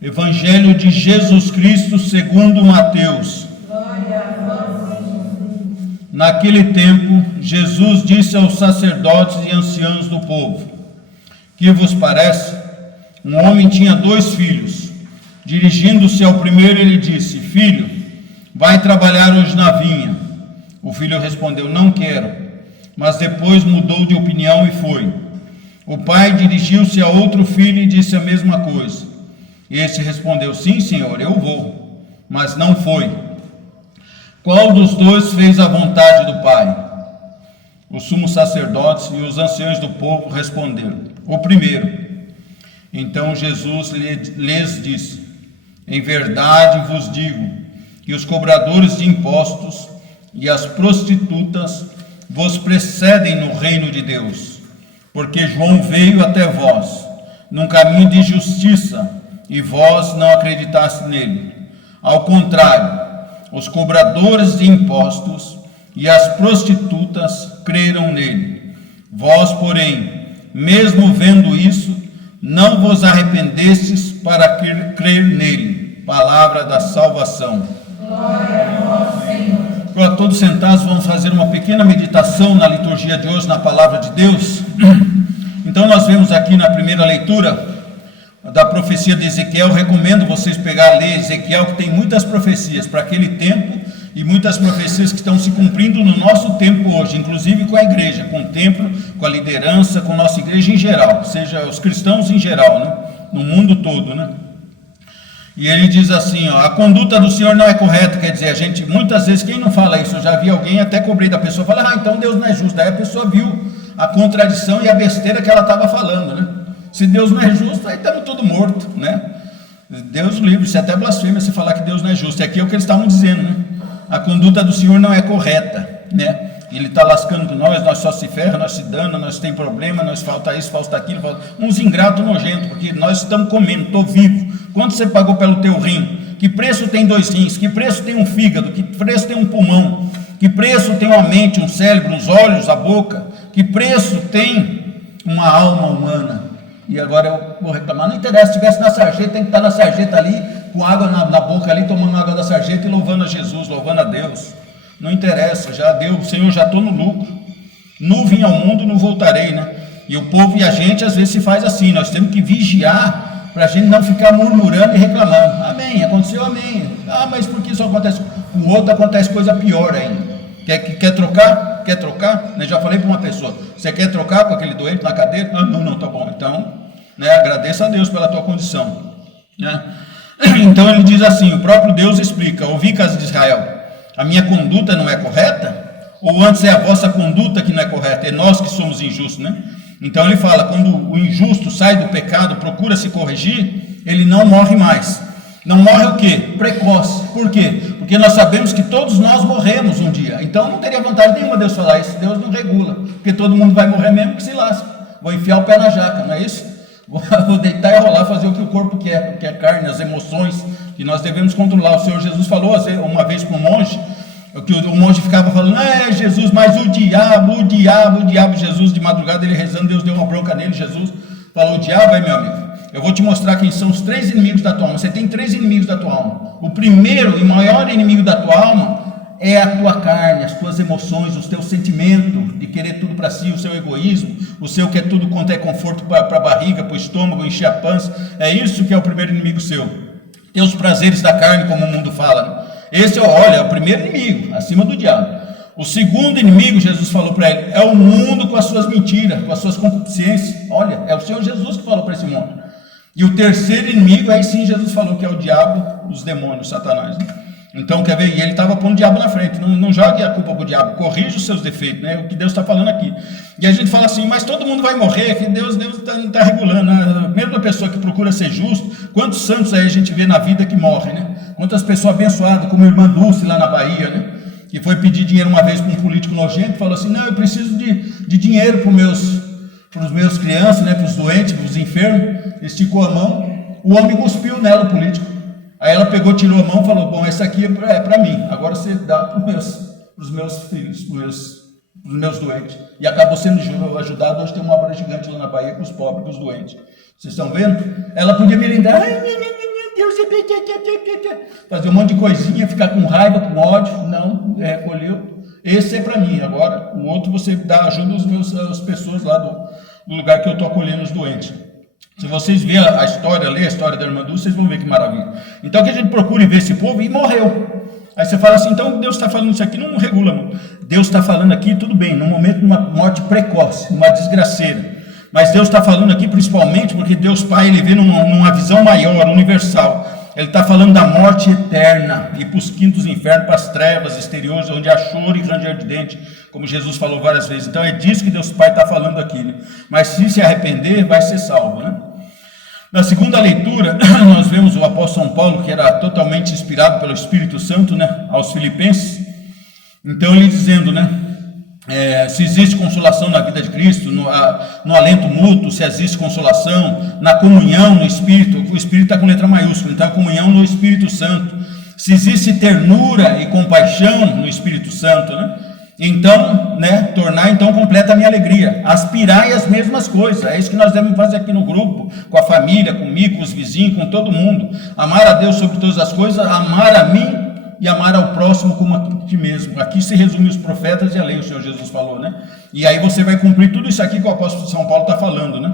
Evangelho de Jesus Cristo segundo Mateus. Glória a vós, Senhor. Naquele tempo, Jesus disse aos sacerdotes e anciãos do povo: Que vos parece? Um homem tinha 2 filhos. Dirigindo-se ao primeiro, ele disse: Filho, vai trabalhar hoje na vinha. O filho respondeu: Não quero. Mas depois mudou de opinião e foi. O pai dirigiu-se a outro filho e disse a mesma coisa. Esse respondeu: Sim, senhor, eu vou. Mas não foi. Qual dos 2 fez a vontade do pai? Os sumos sacerdotes e os anciãos do povo responderam: O primeiro. Então Jesus lhes disse: Em verdade vos digo que os cobradores de impostos e as prostitutas vos precedem no reino de Deus, porque João veio até vós num caminho de justiça e vós não acreditastes nele. Ao contrário, os cobradores de impostos e as prostitutas creram nele. Vós, porém, mesmo vendo isso, não vos arrependestes para crer nele. Palavra da salvação. Glória a vós, Senhor. Para todos sentados, vamos fazer uma pequena meditação na liturgia de hoje, na palavra de Deus. Então nós vemos aqui na primeira leitura da profecia de Ezequiel. Recomendo vocês pegar, ler Ezequiel, que tem muitas profecias para aquele tempo e muitas profecias que estão se cumprindo no nosso tempo hoje, inclusive com a igreja, com o templo, com a liderança, com a nossa igreja em geral, seja os cristãos em geral, né? No mundo todo, né? E ele diz assim, ó: a conduta do Senhor não é correta. Quer dizer, a gente, muitas vezes, quem não fala isso, eu já vi alguém, até cobrei da pessoa, fala: então Deus não é justo. Aí a pessoa viu a contradição e a besteira que ela estava falando, né? Se Deus não é justo, aí estamos tudo morto, né? Deus livre, isso é até blasfêmia se falar que Deus não é justo. Aqui é o que eles estavam dizendo, né? A conduta do Senhor não é correta, né? Ele está lascando com nós só se ferra, nós se dana, nós tem problema, nós falta isso, falta aquilo, uns ingratos nojentos, porque nós estamos comendo, estou vivo. Quanto você pagou pelo teu rim? Que preço tem 2 rins? Que preço tem um fígado? Que preço tem um pulmão? Que preço tem uma mente, um cérebro, os olhos, a boca? Que preço tem uma alma humana? E agora eu vou reclamar: não interessa, se estivesse na sarjeta, tem que estar na sarjeta ali, com água na boca ali, tomando água da sarjeta e louvando a Jesus, louvando a Deus. Não interessa, já deu, Senhor, já estou no lucro. Nu vim ao mundo, não voltarei, né? E o povo e a gente às vezes se faz assim, nós temos que vigiar para a gente não ficar murmurando e reclamando. Amém, aconteceu, amém. Mas por que isso acontece? Com o outro acontece coisa pior ainda. Quer trocar? Quer trocar? Eu já falei para uma pessoa: você quer trocar com aquele doente na cadeira? Não, tá bom. Então, né, agradeça a Deus pela tua condição, né? Então ele diz assim, o próprio Deus explica: ouvi, casa de Israel, a minha conduta não é correta? Ou antes é a vossa conduta que não é correta? É nós que somos injustos, né? Então ele fala: quando o injusto sai do pecado, procura se corrigir, ele não morre mais. Não morre o quê? Precoce. Por quê? Porque nós sabemos que todos nós morremos um dia. Então não teria vontade nenhuma Deus falar isso. Deus não regula, porque todo mundo vai morrer mesmo que se lasca. Vou enfiar o pé na jaca, não é isso? Vou deitar e rolar, fazer o que o corpo quer, o que é carne, as emoções que nós devemos controlar. O Senhor Jesus falou uma vez para um monge, que o monge ficava falando: Jesus, mas o diabo, Jesus de madrugada ele rezando, Deus deu uma bronca nele. Jesus falou: o diabo meu amigo, eu vou te mostrar quem são os 3 inimigos da tua alma. Você tem 3 inimigos da tua alma. O primeiro e maior inimigo da tua alma é a tua carne, as tuas emoções, os teus sentimentos de querer tudo para si, o seu egoísmo, o seu quer tudo quanto é conforto para a barriga, para o estômago, encher a pança. É isso que é o primeiro inimigo seu. Teus prazeres da carne, como o mundo fala, né? Esse, é o primeiro inimigo, acima do diabo. O segundo inimigo, Jesus falou para ele, é o mundo com as suas mentiras, com as suas concupiscências. Olha, é o Senhor Jesus que falou para esse mundo. E o terceiro inimigo, aí sim Jesus falou que é o diabo, os demônios, Satanás, né? Então, quer ver? E ele estava pondo o diabo na frente. Não jogue a culpa para o diabo, corrija os seus defeitos, né? O que Deus está falando aqui. E a gente fala assim: mas todo mundo vai morrer, que Deus não está regulando, né? Mesmo a pessoa que procura ser justo, quantos santos aí a gente vê na vida que morrem, né? Quantas pessoas abençoadas, como a irmã Dulce lá na Bahia, né? Que foi pedir dinheiro uma vez para um político nojento, falou assim: não, eu preciso de dinheiro para os meus crianças, né? Para os doentes, para os enfermos. Esticou a mão, o homem cuspiu nela, o político. Aí ela pegou, tirou a mão e falou: bom, essa aqui é para mim, agora você dá para os meus filhos, para os meus doentes. E acabou sendo ajudado. Hoje tem uma obra gigante lá na Bahia com os pobres, com os doentes. Vocês estão vendo? Ela podia me lembrar: ai, Deus, fazer um monte de coisinha, ficar com raiva, com ódio. Não, recolheu. Esse é para mim. Agora, o outro você ajuda as pessoas lá do lugar que eu estou acolhendo os doentes. Se vocês verem a história, ler a história da irmã Dulce, vocês vão ver que maravilha. Então que a gente procure ver esse povo e morreu. Aí você fala assim, então Deus está falando isso aqui, não regula, mano. Deus está falando aqui, tudo bem, num momento de uma morte precoce, uma desgraceira. Mas Deus está falando aqui principalmente porque Deus Pai, ele vê numa visão maior, universal. Ele está falando da morte eterna, e para os quintos infernos, para as trevas exteriores, onde há choro e ranger de dente, como Jesus falou várias vezes. Então é disso que Deus Pai está falando aqui, né? Mas se arrepender, vai ser salvo, né? Na segunda leitura, nós vemos o apóstolo São Paulo, que era totalmente inspirado pelo Espírito Santo, né, aos Filipenses. Então ele dizendo, né, se existe consolação na vida de Cristo, no alento mútuo, se existe consolação, na comunhão no Espírito, o Espírito está com letra maiúscula, então a comunhão no Espírito Santo, se existe ternura e compaixão no Espírito Santo, né, então, né, tornar então completa a minha alegria, aspirai as mesmas coisas. É isso que nós devemos fazer aqui no grupo, com a família, comigo, com os vizinhos, com todo mundo. Amar a Deus sobre todas as coisas, amar a mim e amar ao próximo como a ti mesmo. Aqui se resume os profetas e a lei, o Senhor Jesus falou, né? E aí você vai cumprir tudo isso aqui que o apóstolo São Paulo está falando, né?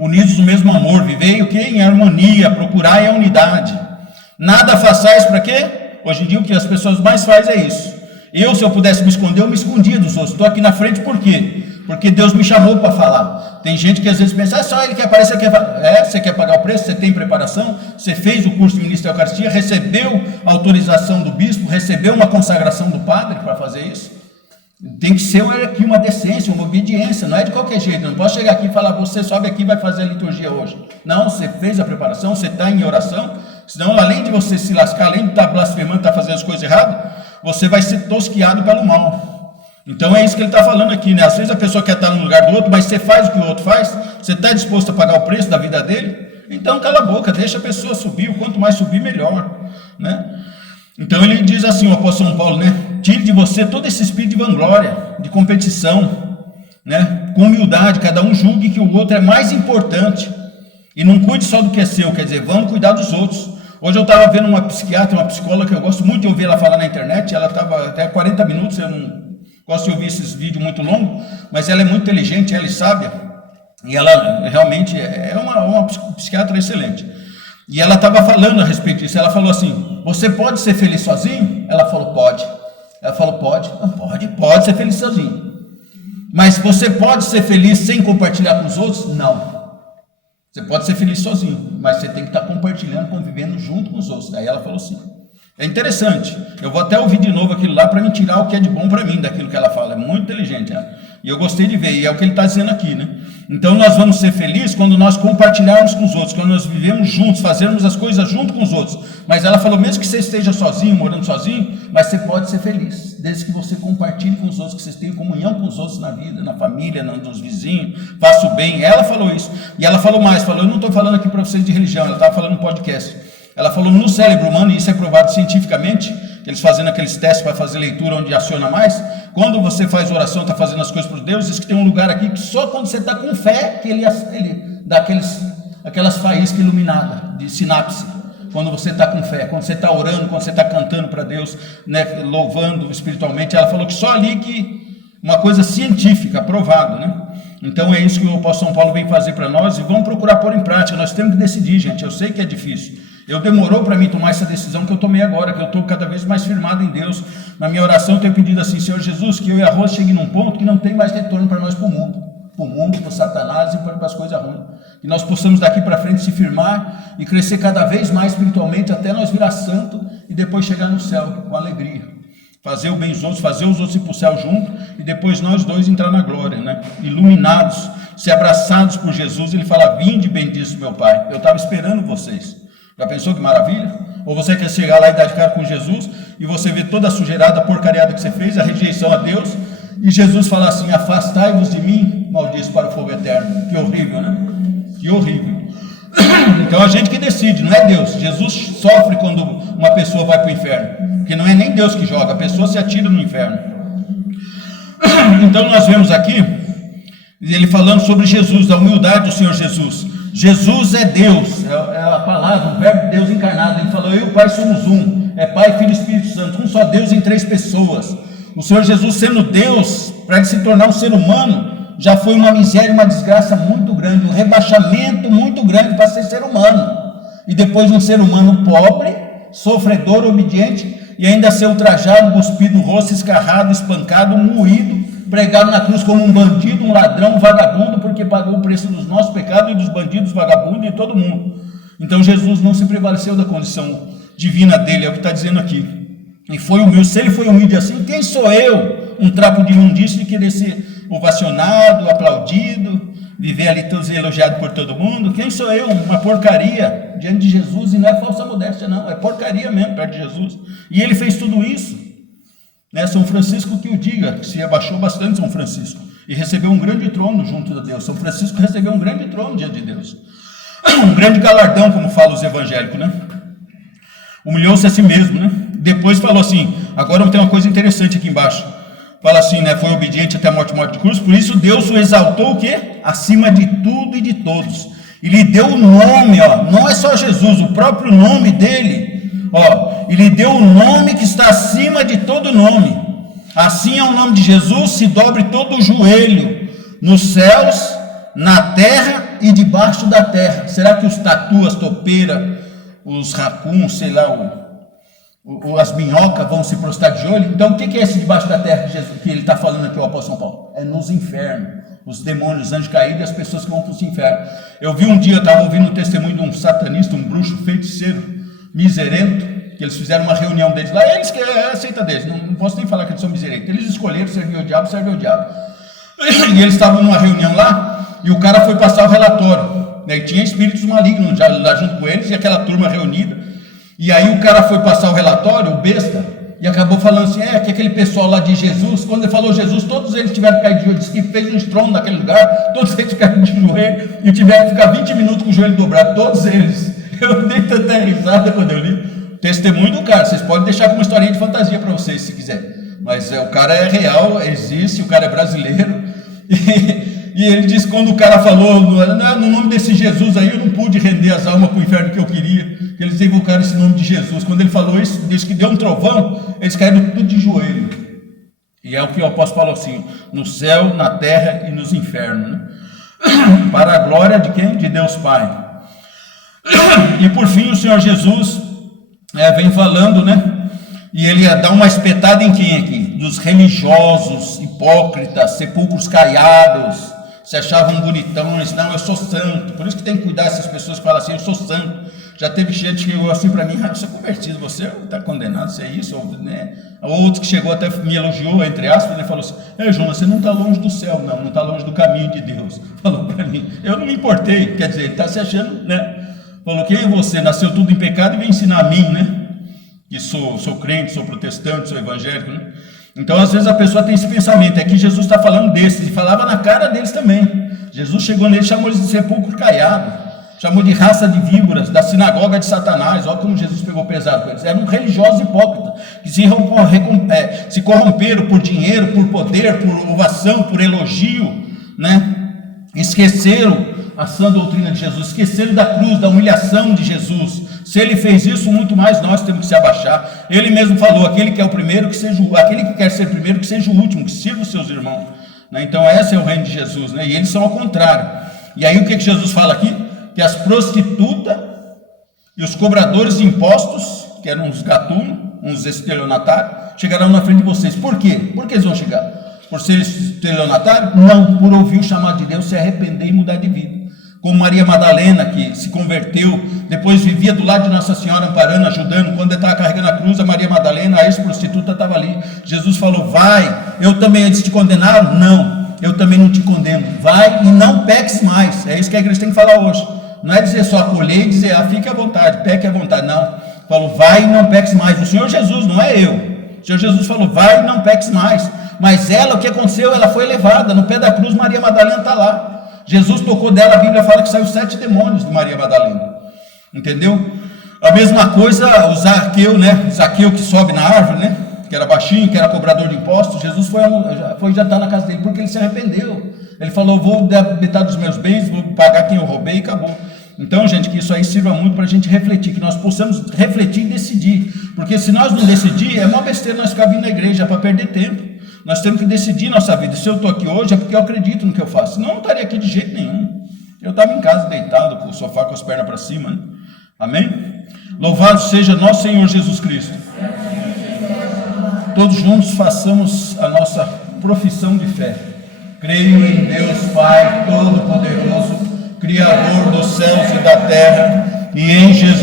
Unidos no mesmo amor, vivei o quê? Em harmonia, procurai a unidade. Nada façais para quê? Hoje em dia o que as pessoas mais fazem é isso. Se eu pudesse me esconder, eu me escondia dos outros. Estou aqui na frente por quê? Porque Deus me chamou para falar. Tem gente que às vezes pensa, só ele quer aparecer, você quer pagar o preço, você tem preparação, você fez o curso de ministro da Eucaristia, recebeu a autorização do bispo, recebeu uma consagração do padre para fazer isso. Tem que ser aqui uma decência, uma obediência, não é de qualquer jeito. Não posso chegar aqui e falar, você sobe aqui e vai fazer a liturgia hoje. Não, você fez a preparação, você está em oração, senão além de você se lascar, além de estar blasfemando, estar fazendo as coisas erradas, você vai ser tosquiado pelo mal. Então é isso que ele está falando aqui, né? Às vezes a pessoa quer estar no lugar do outro, mas você faz o que o outro faz, você está disposto a pagar o preço da vida dele, então cala a boca, deixa a pessoa subir, o quanto mais subir, melhor, né? Então ele diz assim, o apóstolo São Paulo, né? Tire de você todo esse espírito de vanglória, de competição, né? Com humildade, cada um julgue que o outro é mais importante, e não cuide só do que é seu, quer dizer, vamos cuidar dos outros. Hoje eu estava vendo uma psiquiatra, uma psicóloga que eu gosto muito de ouvir ela falar na internet, ela estava até 40 minutos, eu não gosto de ouvir esses vídeos muito longos, mas ela é muito inteligente, ela é sábia, e ela realmente é uma psiquiatra excelente. E ela estava falando a respeito disso, ela falou assim, você pode ser feliz sozinho? Ela falou, pode. Ela falou, pode. Pode ser feliz sozinho. Mas você pode ser feliz sem compartilhar com os outros? Não. Você pode ser feliz sozinho, mas você tem que estar compartilhando, convivendo junto com os outros. Aí ela falou assim, é interessante, eu vou até ouvir de novo aquilo lá para me tirar o que é de bom para mim daquilo que ela fala, é muito inteligente ela. E eu gostei de ver, e é o que ele está dizendo aqui, né? Então nós vamos ser felizes quando nós compartilharmos com os outros, quando nós vivemos juntos, fazermos as coisas junto com os outros. Mas ela falou, mesmo que você esteja sozinho, morando sozinho, mas você pode ser feliz, desde que você compartilhe com os outros, que vocês tenham comunhão com os outros na vida, na família, nos vizinhos, faça o bem. Ela falou isso, e ela falou mais, falou, eu não estou falando aqui para vocês de religião, ela estava falando no podcast. Ela falou, no cérebro humano, e isso é provado cientificamente, eles fazendo aqueles testes para fazer leitura onde aciona mais, quando você faz oração, está fazendo as coisas para Deus, diz que tem um lugar aqui que só quando você está com fé, que ele dá aquelas faíscas iluminadas, de sinapse, quando você está com fé, quando você está orando, quando você está cantando para Deus, né, louvando espiritualmente. Ela falou que só ali que, uma coisa científica, provado, né? Então é isso que o apóstolo São Paulo vem fazer para nós, e vamos procurar pôr em prática. Nós temos que decidir, gente, eu sei que é difícil. Demorou para mim tomar essa decisão que eu tomei agora, que eu estou cada vez mais firmado em Deus. Na minha oração eu tenho pedido assim, Senhor Jesus, que eu e a Rose cheguem num ponto que não tem mais retorno para nós, para o mundo, para Satanás e para as coisas ruins. Que nós possamos daqui para frente se firmar e crescer cada vez mais espiritualmente até nós virar santo e depois chegar no céu com alegria. Fazer o bem aos outros, fazer os outros ir para o céu junto e depois nós dois entrar na glória, né? Iluminados, ser abraçados por Jesus. Ele fala, vinde bendito meu Pai, eu estava esperando vocês. Já pensou que maravilha? Ou você quer chegar lá e dar de cara com Jesus e você vê toda a sujeirada, a porcariada que você fez, a rejeição a Deus, e Jesus fala assim, afastai-vos de mim, malditos para o fogo eterno. Que horrível, né? Que horrível. Então a gente que decide, não é Deus. Jesus sofre quando uma pessoa vai para o inferno, porque não é nem Deus que joga, a pessoa se atira no inferno. Então nós vemos aqui ele falando sobre Jesus, a humildade do Senhor Jesus. Jesus é Deus, é a palavra, o verbo de Deus encarnado. Ele falou: eu e o Pai somos um, é Pai, Filho e Espírito Santo, um só Deus em 3 pessoas. O Senhor Jesus, sendo Deus, para ele se tornar um ser humano, já foi uma miséria, uma desgraça muito grande, um rebaixamento muito grande para ser ser humano, e depois um ser humano pobre, sofredor, obediente, e ainda ser ultrajado, cuspido no rosto, escarrado, espancado, moído, pregado na cruz como um bandido, um ladrão, um vagabundo, porque pagou o preço dos nossos pecados e dos bandidos, vagabundos e de todo mundo. Então Jesus não se prevaleceu da condição divina dele, é o que está dizendo aqui, e foi humilde. Se ele foi humilde assim, quem sou eu, um trapo de imundície, de querer ser ovacionado, aplaudido, viver ali todos elogiado por todo mundo? Quem sou eu? Uma porcaria diante de Jesus, e não é falsa modéstia não, é porcaria mesmo perto de Jesus, e ele fez tudo isso, né? São Francisco que o diga, que se abaixou bastante São Francisco, e recebeu um grande trono junto de Deus. São Francisco recebeu um grande trono diante de Deus, um grande galardão, como falam os evangélicos, né? Humilhou-se a si mesmo, né? Depois falou assim, agora tem uma coisa interessante aqui embaixo, fala assim, né? Foi obediente até a morte de cruz, por isso Deus o exaltou o quê? Acima de tudo e de todos, e lhe deu o nome, ó, não é só Jesus, o próprio nome dele, ó, e lhe deu o nome que está acima de todo nome. Assim é o nome de Jesus, se dobre todo o joelho, nos céus, na terra e debaixo da terra. Será que os tatu, as topeiras, os racuns, sei lá, as minhocas vão se prostrar de joelho? Então o que é esse debaixo da terra que, Jesus, que ele está falando aqui, o apóstolo São Paulo? É nos infernos, os demônios, os anjos caídos e as pessoas que vão para os infernos. Eu vi um dia, eu estava ouvindo um testemunho de um satanista, um bruxo feiticeiro, miserento, que eles fizeram uma reunião deles lá, eles que é a seita deles, não posso nem falar que eles são miserentos, eles escolheram servir ao diabo, servir ao diabo, e eles estavam numa reunião lá, e o cara foi passar o relatório, né? E tinha espíritos malignos já lá junto com eles, e aquela turma reunida, e aí o cara foi passar o relatório, o besta, e acabou falando assim, que aquele pessoal lá de Jesus, quando ele falou Jesus, todos eles tiveram que cair de joelho, disse que fez um estrondo naquele lugar, todos eles ficaram de joelho, e tiveram que ficar 20 minutos com o joelho dobrado, todos eles. Eu dei tanta risada quando eu li o testemunho do cara. Vocês podem deixar como historinha de fantasia para vocês, se quiser, mas o cara é real, existe, o cara é brasileiro, e ele disse, quando o cara falou, no nome desse Jesus aí, eu não pude render as almas para o inferno que eu queria, que eles invocaram esse nome de Jesus. Quando ele falou isso, disse que deu um trovão, eles caíram tudo de joelho, e é o que o apóstolo falou assim, no céu, na terra e nos infernos, né? Para a glória de quem? De Deus Pai. E por fim o Senhor Jesus vem falando, né? E ele dá uma espetada em quem aqui? Dos religiosos, hipócritas, sepulcros caiados, se achavam bonitões, não, eu sou santo. Por isso que tem que cuidar dessas pessoas que falam assim, eu sou santo. Já teve gente que chegou assim para mim, eu sou convertido, você está condenado, você é isso, né? Outro que chegou até me elogiou, entre aspas, ele falou assim, Jonas, você não está longe do céu, não está longe do caminho de Deus. Falou para mim, eu não me importei, quer dizer, ele está se achando, né? Falou, quem é você? Nasceu tudo em pecado e vem ensinar a mim, né? Que sou crente, sou protestante, sou evangélico, né? Então, às vezes a pessoa tem esse pensamento, é que Jesus está falando desses, e falava na cara deles também. Jesus chegou neles, chamou eles de sepulcro caiado, chamou de raça de víboras, da sinagoga de Satanás. Olha como Jesus pegou pesado com eles. Eram religiosos hipócritas, que se corromperam por dinheiro, por poder, por ovação, por elogio, né? Esqueceram a sã doutrina de Jesus, esqueceram da cruz, da humilhação de Jesus. Se ele fez isso, muito mais nós temos que se abaixar. Ele mesmo falou, aquele que é o primeiro, aquele que quer ser primeiro, que seja o último, que sirva os seus irmãos, né? Então esse é o reino de Jesus, né? E eles são ao contrário. E aí o que Jesus fala aqui? Que as prostitutas e os cobradores de impostos, que eram uns gatunos, uns estelionatários, chegarão na frente de vocês. Por quê? Por que eles vão chegar? Por ser estelionatário? Não, por ouvir o chamado de Deus, se arrepender e mudar de vida. Como Maria Madalena, que se converteu, depois vivia do lado de Nossa Senhora, amparando, ajudando. Quando ele estava carregando a cruz, a Maria Madalena, a ex-prostituta, estava ali. Jesus falou, vai, eu também antes te condenaram? Não, eu também não te condeno. Vai e não peques mais. É isso que a igreja tem que falar hoje. Não é dizer só acolher e dizer, fique à vontade, peque à vontade. Não, falou, vai e não peques mais. O Senhor Jesus, não é eu. O Senhor Jesus falou, vai e não peques mais. Mas ela, o que aconteceu? Ela foi levada, no pé da cruz, Maria Madalena está lá. Jesus tocou dela, a Bíblia fala que saiu 7 demônios de Maria Madalena, entendeu? A mesma coisa o Zaqueu, né? Zaqueu que sobe na árvore, né? que era baixinho, que era cobrador de impostos. Jesus foi jantar na casa dele porque ele se arrependeu. Ele falou: vou dar metade dos meus bens, vou pagar quem eu roubei e acabou. Então, gente, que isso aí sirva muito para a gente refletir, que nós possamos refletir e decidir. Porque se nós não decidir, é uma besteira nós ficar vindo na igreja para perder tempo. Nós temos que decidir nossa vida. Se eu estou aqui hoje é porque eu acredito no que eu faço. Senão eu não estaria aqui de jeito nenhum. Eu estava em casa deitado, com o sofá com as pernas para cima, né? Amém? Louvado seja nosso Senhor Jesus Cristo. Todos juntos façamos a nossa profissão de fé. Creio em Deus Pai Todo-Poderoso, Criador dos céus e da terra, e em Jesus